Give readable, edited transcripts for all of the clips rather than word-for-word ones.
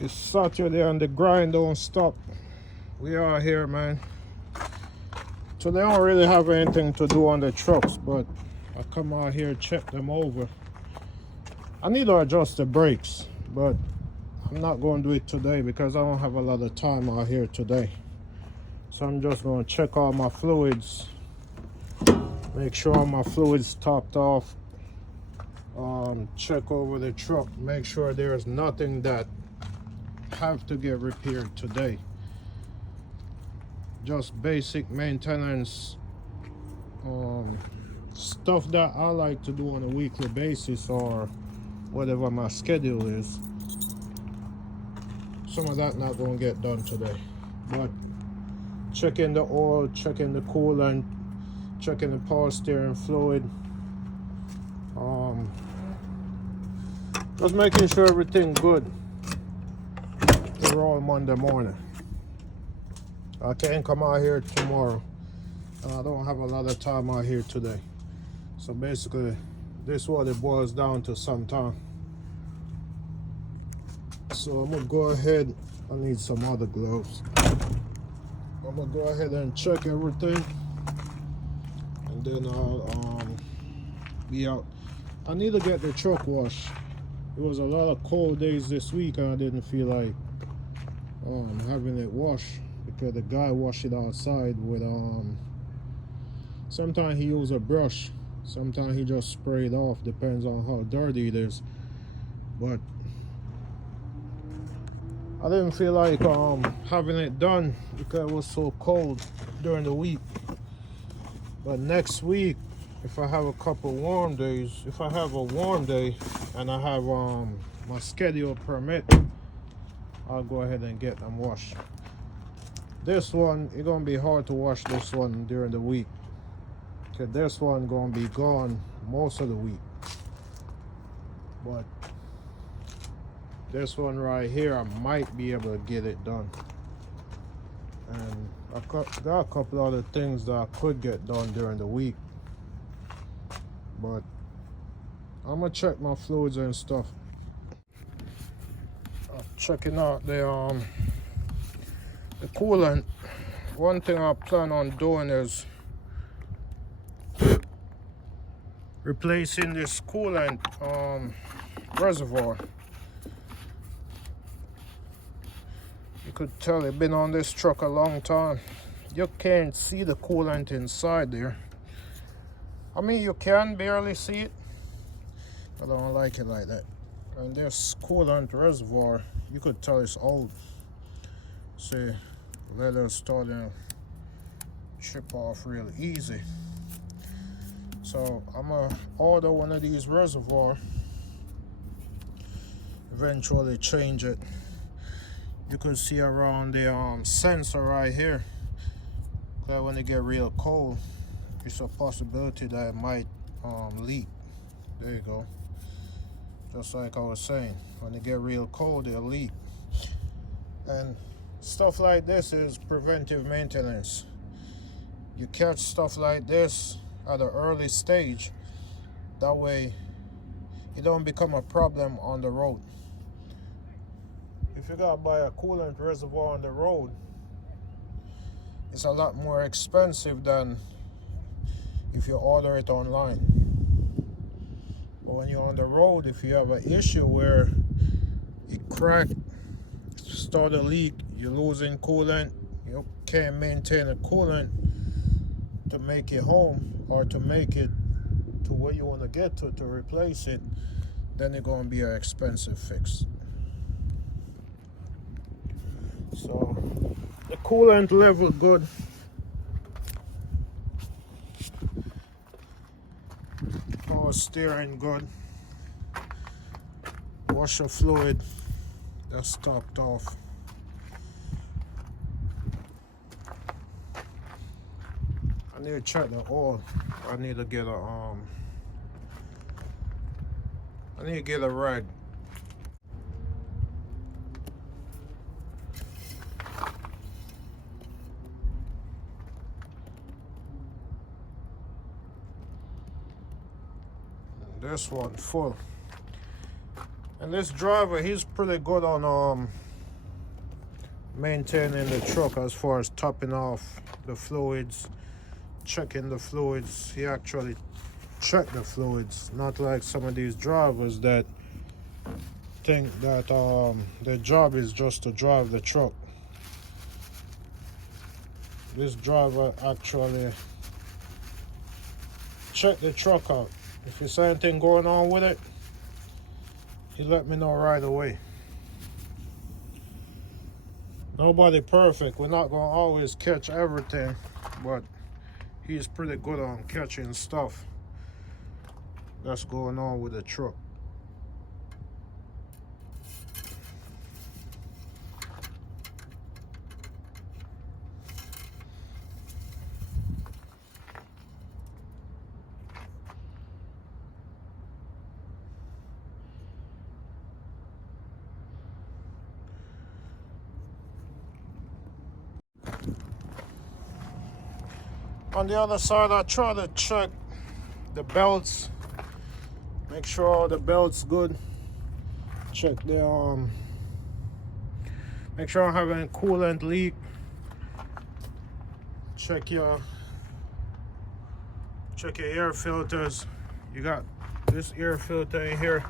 It's Saturday and the grind don't stop. We are here, man. Today I don't really have anything to do on the trucks, but I come out here, check them over. I need to adjust the brakes, but I'm not going to do it today because I don't have a lot of time out here today. So I'm just going to check all my fluids, make sure all my fluids topped off, check over the truck, make sure there's nothing that have to get repaired today. Just basic maintenance, stuff that I like to do on a weekly basis or whatever my schedule is. Some of that not going to get done today, but checking the oil, checking the coolant, checking the power steering fluid, just making sure everything good. We're all Monday morning. I can't come out here tomorrow. I don't have a lot of time out here today. So basically, this is what it boils down to sometime. So I'm gonna go ahead. I need some other gloves. I'm gonna go ahead and check everything, and then I'll be out. I need to get the truck washed. It was a lot of cold days this week, and I didn't feel like having it washed because the guy washed it outside with sometimes he uses a brush, sometimes he just spray it off, depends on how dirty it is. But I didn't feel like having it done because it was so cold during the week. But next week, if I have a couple warm days, if I have a warm day and I have my schedule permit, I'll go ahead and get them washed. This one, it's gonna be hard to wash this one during the week, because this one gonna be gone most of the week. But this one right here, I might be able to get it done. And I got a couple other things that I could get done during the week. But I'm gonna check my fluids and stuff. I'm checking out the coolant. One thing I plan on doing is replacing this coolant reservoir. You could tell it's been on this truck a long time. You can't see the coolant inside there. I mean, you can barely see it, but I don't like it like that. And this coolant reservoir, you could tell it's old. See, leather starting to chip off real easy. So I'm gonna order one of these reservoirs, eventually change it. You can see around the sensor right here that when it get real cold, it's a possibility that it might leak. There you go. Just like I was saying, when it get real cold, it'll leak. And stuff like this is preventive maintenance. You catch stuff like this at an early stage. That way, it don't become a problem on the road. If you gotta buy a coolant reservoir on the road, it's a lot more expensive than if you order it online. But when you're on the road, if you have an issue where it cracked, start a leak, you're losing coolant, you can't maintain a coolant to make it home or to make it to where you want to get to replace it, then it's going to be an expensive fix. So the coolant level good. Power steering good. Washer fluid that's topped off. I need to check the oil. I need to get a rag. This one full. And this driver, he's pretty good on maintaining the truck as far as topping off the fluids, checking the fluids. He actually checked the fluids, not like some of these drivers that think that their job is just to drive the truck. This driver actually checked the truck out. If there's anything going on with it, he let me know right away. Nobody perfect. We're not gonna always catch everything, but he's pretty good on catching stuff that's going on with the truck. On the other side, I try to check the belts, make sure all the belts good. Check the make sure I don't have any coolant leak. Check your air filters. You got this air filter in here.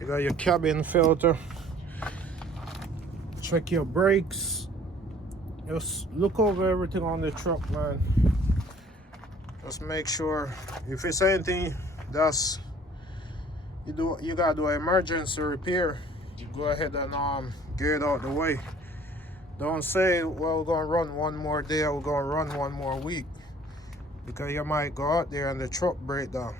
You got your cabin filter. Check your brakes. Just look over everything on the truck, man. Just make sure if it's anything that's you gotta do an emergency repair, you go ahead and get it out the way. Don't say, well, we're gonna run one more day or we're gonna run one more week, because you might go out there and the truck break down.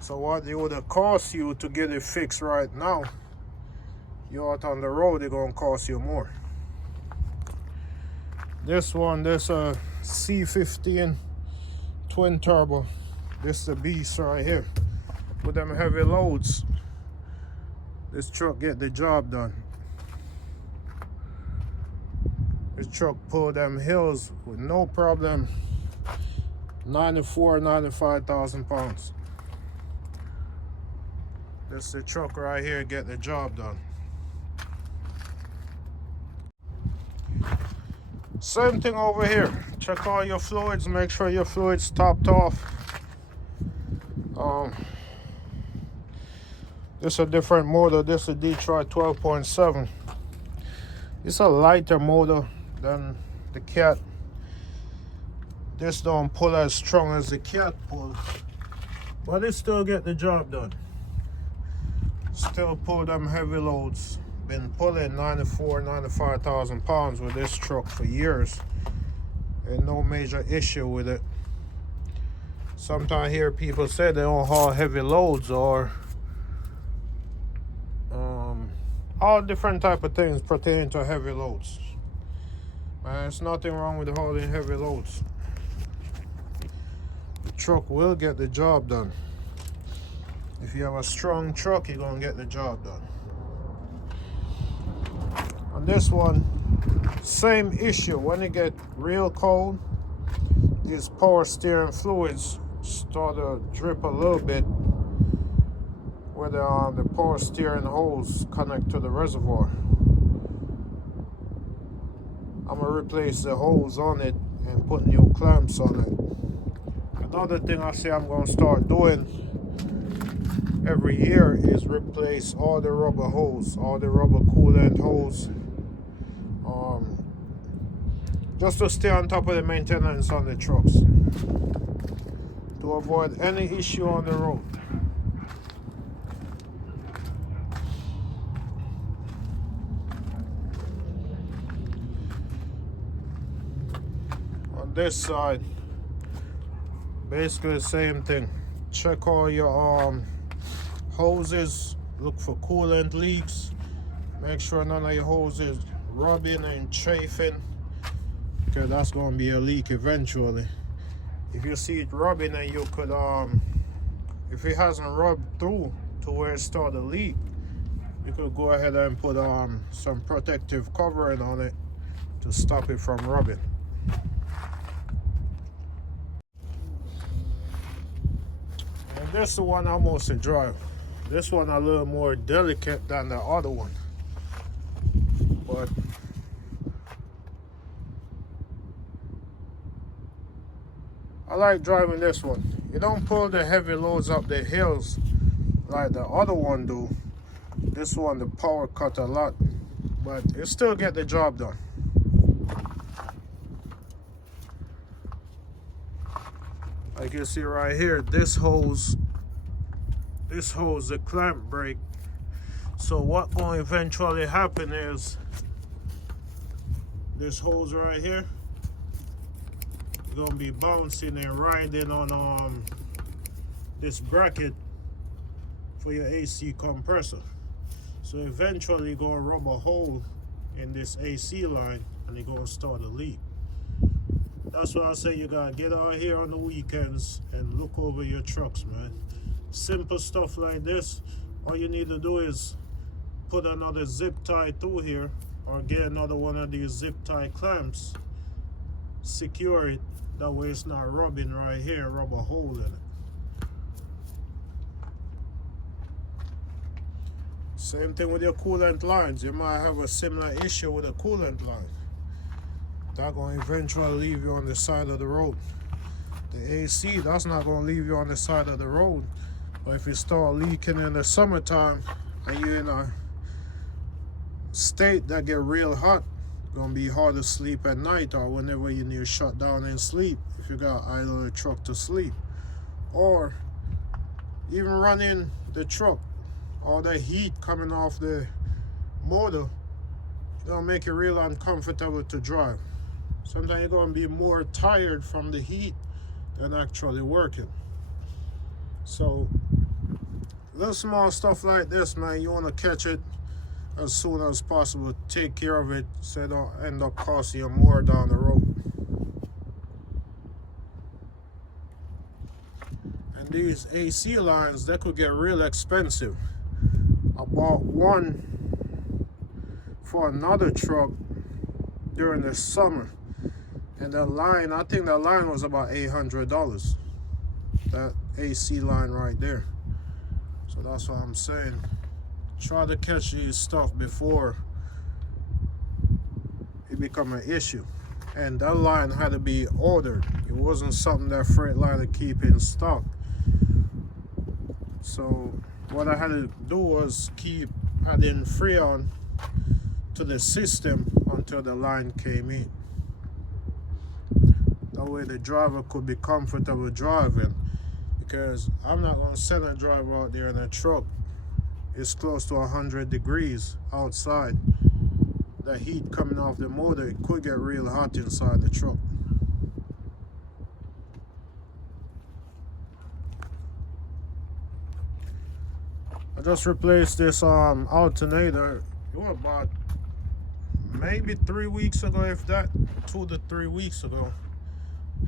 So what it would have cost you to get it fixed right now, you're out on the road, it's gonna cost you more. This one, this a C15 twin turbo. This is a beast right here. With them heavy loads, this truck get the job done. This truck pull them hills with no problem. 95,000 pounds. This is the truck right here, get the job done. Same thing over here. Check all your fluids, make sure your fluids topped off. This is a different motor. This is a Detroit 12.7. It's a lighter motor than the Cat. This don't pull as strong as the Cat pulls, but it still get the job done. Still pull them heavy loads. Been pulling 95,000 pounds with this truck for years, and no major issue with it. Sometimes I hear people say they don't haul heavy loads, or all different type of things pertaining to heavy loads. There's nothing wrong with hauling heavy loads. The truck will get the job done. If you have a strong truck, you're gonna get the job done. On this one, same issue. When it get real cold, these power steering fluids start to drip a little bit where the power steering hose connect to the reservoir. I'm gonna replace the hose on it and put new clamps on it. Another thing I say I'm gonna start doing every year is replace all the rubber hose, all the rubber coolant hose, just to stay on top of the maintenance on the trucks, to avoid any issue on the road. On this side, basically the same thing. Check all your hoses, look for coolant leaks, make sure none of your hoses rubbing and chafing, because that's going to be a leak eventually. If you see it rubbing, and you could if it hasn't rubbed through to where it started to leak, you could go ahead and put some protective covering on it to stop it from rubbing. And this is the one I mostly drive. This one a little more delicate than the other one, but I like driving this one. You don't pull the heavy loads up the hills like the other one do. This one, the power cut a lot, but it still get the job done. Like you see right here, this holds the clamp brake. So what going to eventually happen is this hose right here going to be bouncing and riding on this bracket for your AC compressor. So eventually you're going to rub a hole in this AC line and you're going to start a leak. That's why I say you got to get out here on the weekends and look over your trucks, man. Simple stuff like this, all you need to do is put another zip tie through here or get another one of these zip tie clamps, secure it, that way it's not rubbing right here, rub a hole in it. Same thing with your coolant lines. You might have a similar issue with a coolant line. That's going to eventually leave you on the side of the road. The AC, that's not going to leave you on the side of the road. But if you start leaking in the summertime and you're in a state that get real hot, it's going to be hard to sleep at night or whenever you need to shut down and sleep if you got idle the truck to sleep. Or even running the truck, all the heat coming off the motor, it's going to make it real uncomfortable to drive. Sometimes you're going to be more tired from the heat than actually working. So little small stuff like this, man, you want to catch it as soon as possible. Take care of it so it don't end up costing you more down the road. And these AC lines, they could get real expensive. I bought one for another truck during the summer, and the line, I think the line was about $800. That AC line right there. So that's what I'm saying. Try to catch these stuff before it become an issue. And that line had to be ordered. It wasn't something that Freightliner keep in stock. So what I had to do was keep adding Freon to the system until the line came in. That way the driver could be comfortable driving, because I'm not going to send a driver out there in a truck. It's close to 100 degrees outside. The heat coming off the motor, it could get real hot inside the truck. I just replaced this alternator. It was about maybe 3 weeks ago, if that, 2 to 3 weeks ago.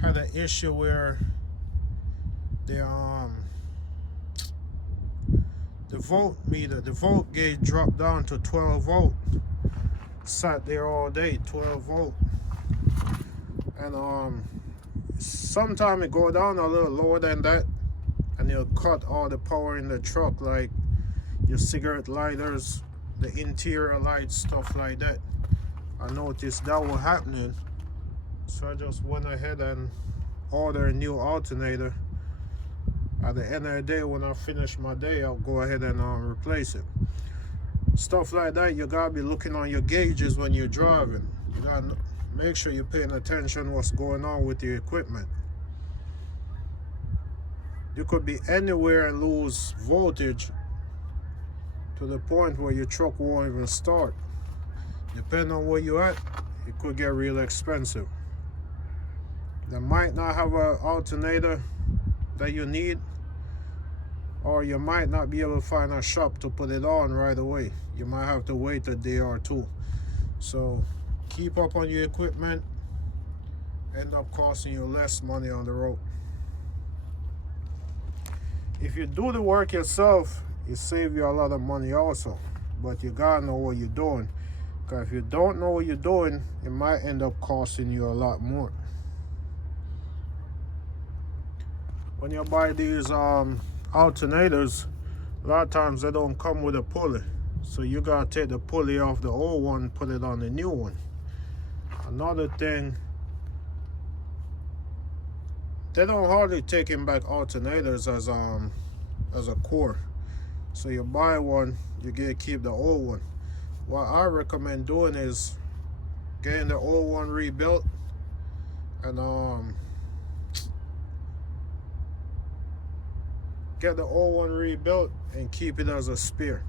Had an issue where the volt gauge dropped down to 12 volt. Sat there all day, 12 volt. And sometimes it go down a little lower than that, and it'll cut all the power in the truck, like your cigarette lighters, the interior lights, stuff like that. I noticed that was happening, so I just went ahead and ordered a new alternator. At the end of the day, when I finish my day, I'll go ahead and replace it. Stuff like that, you gotta be looking on your gauges when you're driving. You gotta make sure you're paying attention what's going on with your equipment. You could be anywhere and lose voltage to the point where your truck won't even start. Depending on where you're at, it could get real expensive. They might not have an alternator that you need, or you might not be able to find a shop to put it on right away. You might have to wait a day or two. So keep up on your equipment, end up costing you less money on the road. If you do the work yourself, it saves you a lot of money also, but you gotta know what you're doing, because if you don't know what you're doing, it might end up costing you a lot more. When you buy these alternators, a lot of times they don't come with a pulley, so you gotta take the pulley off the old one, put it on the new one. Another thing They don't hardly taking back alternators as a core. So you buy one, you get keep the old one. What I recommend doing is getting the old one rebuilt and get the old one rebuilt and keep it as a spare.